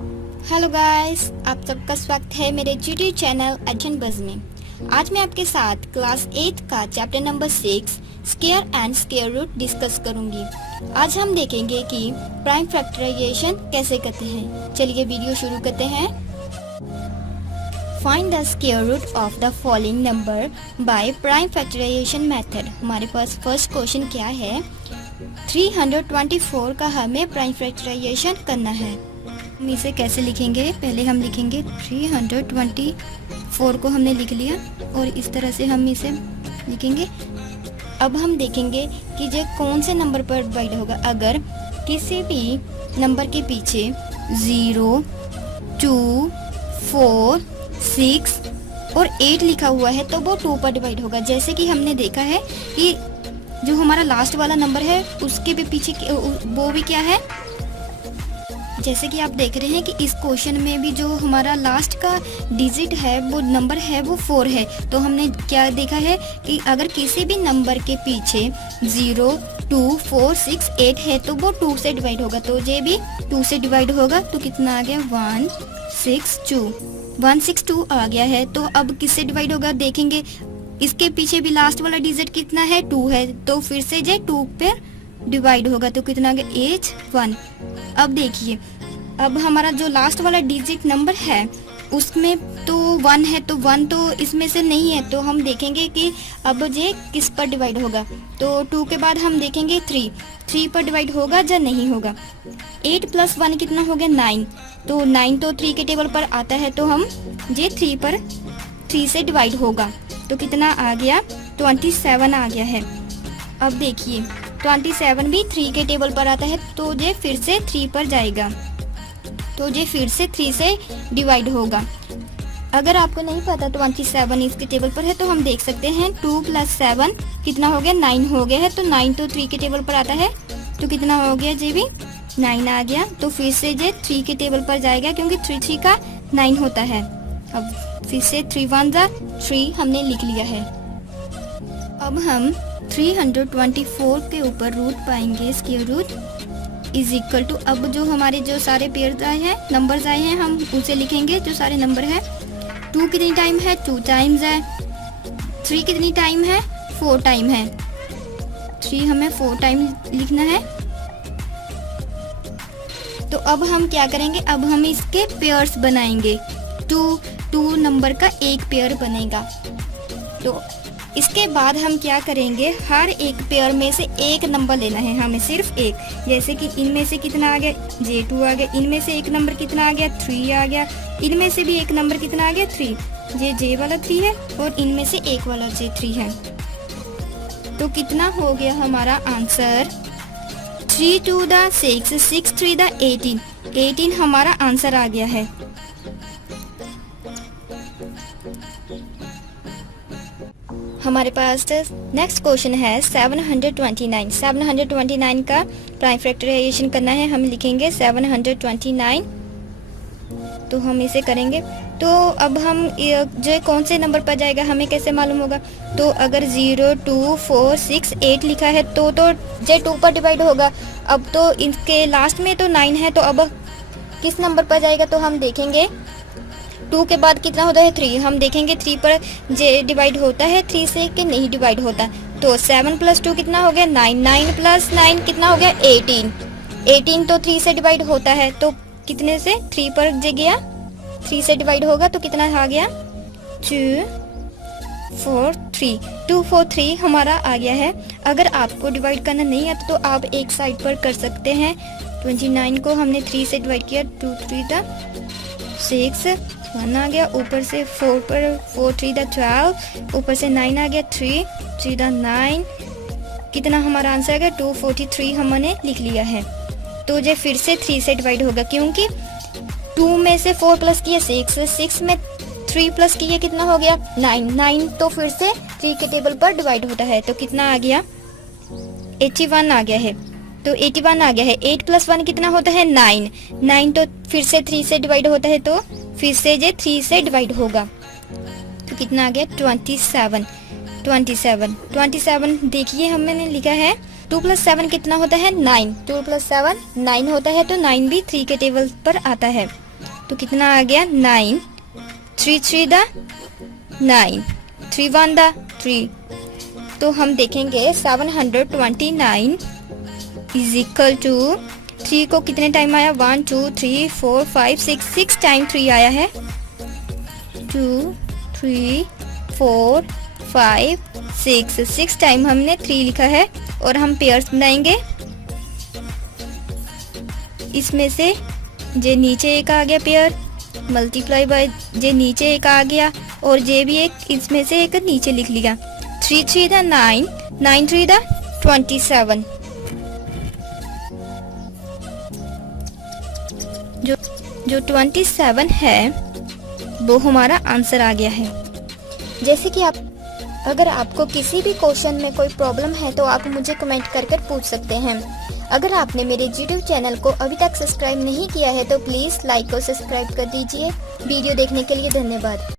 Hello guys, आप सबका स्वागत है मेरे यूट्यूब चैनल एडजन बज में। आज मैं आपके साथ क्लास 8 का chapter number 6 square and square root discuss करूंगी। आज हम देखेंगे कि प्राइम फैक्टराइजेशन कैसे करते हैं। चलिए वीडियो शुरू करते हैं। Find the square root of the following number by prime factorization method. हमारे पास फर्स्ट क्वेश्चन क्या है, 324 का हमें प्राइम फैक्टराइजेशन करना है। हम इसे कैसे लिखेंगे, पहले हम लिखेंगे 324 को हमने लिख लिया और इस तरह से हम इसे लिखेंगे। अब हम देखेंगे कि ये कौन से नंबर पर डिवाइड होगा। अगर किसी भी नंबर के पीछे 0, 2, 4, 6 और 8 लिखा हुआ है तो वो 2 पर डिवाइड होगा। जैसे कि हमने देखा है कि जो हमारा लास्ट वाला नंबर है उसके भी पीछे वो भी क्या है, जैसे कि आप देख रहे हैं कि इस क्वेश्चन में भी जो हमारा लास्ट का डिजिट है वो नंबर है वो 4 है। तो हमने क्या देखा है कि अगर किसी भी नंबर के पीछे 0, 2, 4, 6, 8 है तो वो 2 से डिवाइड होगा। तो ये भी 2 से डिवाइड होगा। तो कितना आ गया, 162 आ गया है। तो अब किससे डिवाइड होगा देखेंगे। इसके पीछे भी लास्ट वाला डिजिट कितना है, 2 है। तो फिर से ये 2 पे डिवाइड होगा। तो कितना आ गया, 1। अब देखिए, अब हमारा जो लास्ट वाला डिजिट नंबर है उसमें तो 1 है, तो 1 तो इसमें से नहीं है। तो हम देखेंगे कि अब ये किस पर डिवाइड होगा। तो 2 के बाद हम देखेंगे 3 पर डिवाइड होगा या नहीं होगा। 8 + 1 कितना हो गया, 9। तो 9 तो 3 के टेबल पर आता है, तो हम ये 3 से डिवाइड होगा। तो कितना आ गया, 27 आ गया है। अब देखिए 27 भी 3 के टेबल पर आता है, तो ये फिर से 3 पर जाएगा। तो ये फिर से 3 से डिवाइड होगा। अगर आपको नहीं पता 27 इसके टेबल पर है तो हम देख सकते हैं 2 + 7 कितना हो गया, 9 हो गया है। तो 9 तो 3 के टेबल पर आता है, तो कितना हो गया, ये भी 9 आ गया। तो फिर से ये 3 के टेबल पर जाएगा क्योंकि 3 का 9 होता है। अब फिर से 3 × 1 = 3 हमने लिख लिया है। अब हम 324 के ऊपर रूट पाएंगे, स्क्वायर रूट = टू। अब जो हमारे जो सारे पेयर आए हैं, नंबर्स आए हैं, हम उसे लिखेंगे जो सारे नंबर है। 2 कितनी टाइम है, 2 टाइम्स है। 3 कितनी टाइम है, 4 टाइम है। 3 हमें 4 टाइम लिखना है। तो अब हम क्या करेंगे, अब हम इसके पेयर्स बनाएंगे। 2 नंबर का एक पेयर बनेगा। तो इसके बाद हम क्या करेंगे, हर एक पेयर में से एक नंबर लेना है हमें, सिर्फ एक। जैसे कि इनमें से कितना आ गया, J2 आ गया। इनमें से एक नंबर कितना आ गया, 3 आ गया। इनमें से भी एक नंबर कितना आ गया, 3। ये J वाला 3 है और इनमें से एक वाला J3 है। तो कितना हो गया हमारा आंसर, 3 × 2 = 6, 6 × 3 = 18 हमारा आंसर आ गया है। हमारे पास नेक्स्ट क्वेश्चन है 729 का प्राइम फैक्टराइजेशन करना है। हम लिखेंगे 729। तो हम इसे करेंगे। तो अब हम जो कौन से नंबर पर जाएगा हमें कैसे मालूम होगा। तो अगर 0, 2, 4, 6, 8 लिखा है तो ये 2 पर डिवाइड होगा। अब तो इसके लास्ट में तो 9 है, तो अब किस नंबर पर जाएगा। तो हम देखेंगे 2 के बाद कितना होता है, 3। हम देखेंगे 3 पर जे डिवाइड होता है 3 से कि नहीं डिवाइड होता। तो 7 + 2 कितना हो गया, 9। 9 + 9 कितना हो गया, 18 तो 3 से डिवाइड होता है। तो कितने से, 3 पर जे गया, 3 से डिवाइड होगा। तो कितना आ गया, 2, 4, 3। 2, 4, 3 हमारा आ गया है। अगर आपको डिवाइड करना नहीं आता तो आप एक साइड पर कर सकते हैं। 29 को हमने 3 से डिवाइड किया, 2, 3 = 6, 1 आ गया। ऊपर से 4 पर 4, 3 = 12। ऊपर से 9 आ गया, 3 × 9 कितना हमारा आंसर आ गया, 243 हमने लिख लिया है। तो ये फिर से 3 से डिवाइड होगा क्योंकि 2 में से 4 प्लस किया 6, 6 में 3 प्लस किया कितना हो गया, 9 तो फिर से 3 के टेबल पर डिवाइड होता है। तो कितना आ गया, 81 आ गया है। तो 81 आ गया है। 8 + 1 कितना होता है, 9 तो फिर से 3 से डिवाइड होता है, तो फिर से ये 3 से डिवाइड होगा। तो कितना आ गया, 27 देखिए हमने लिखा है 2 + 7 कितना होता है, 9। 2 + 7 9 होता है, तो 9 भी 3 के टेबल पर आता है। तो कितना आ गया 9, 3 3 द 9, 3 1 द 3। तो हम देखेंगे 729 इज इक्वल टू 3 को कितने टाइम आया 1 2 3 4 5 6 टाइम 3 आया है 2 3 4 5 6 टाइम हमने 3 लिखा है। और हम पेयर्स बनाएंगे, इसमें से जे नीचे एक आ गया पेयर मल्टीप्लाई बाय जे नीचे एक आ गया और जे भी एक इसमें से एक नीचे लिख लिया। 3 3 द 9, 9 3 द 27। जो 27 है वो हमारा आंसर आ गया है। जैसे कि अगर आपको किसी भी क्वेश्चन में कोई प्रॉब्लम है तो आप मुझे कमेंट कर पूछ सकते हैं। अगर आपने मेरे YouTube चैनल को अभी तक सब्सक्राइब नहीं किया है तो प्लीज़ लाइक और सब्सक्राइब कर दीजिए। वीडियो देखने के लिए धन्यवाद।